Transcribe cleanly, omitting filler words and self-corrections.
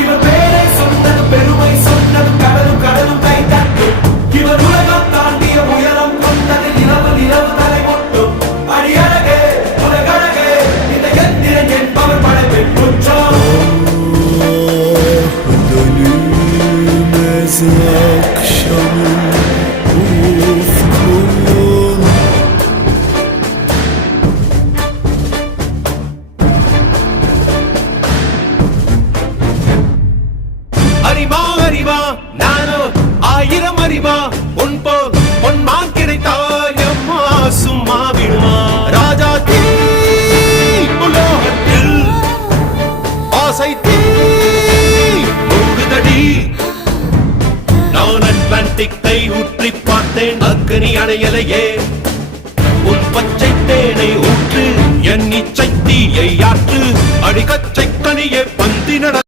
இவர் பேரை சொன்னது பெருமை சொன்னது கடலும் கடலும் கை தட்டும் இவர் உலகம் தாண்டிய உயரம் கொண்டது நிலவு நிலவு தலை மொட்டும் அடியழகே உலகழகே இந்த எந்திரன் என்பவர் படைப்பின் குற்றம் akşamın ufkun அறிவா அறிவா நானோ ஆயிரம் அறிவா உன் போல் பொன்மான் கிடைத்தாயம்மா சும்மா விடுமா ராஜா தீ உலோகத்தில் ஆசை தீ மூடுதடி நான் அட்லாண்டிக்கை ஊற்றி பார்த்தேன் அக்னி அணையலையே உன் பச்சை தேனை ஊற்று என் இச்சை தீயை ஆற்று அடிக்கச்சை கனியே பந்தி நட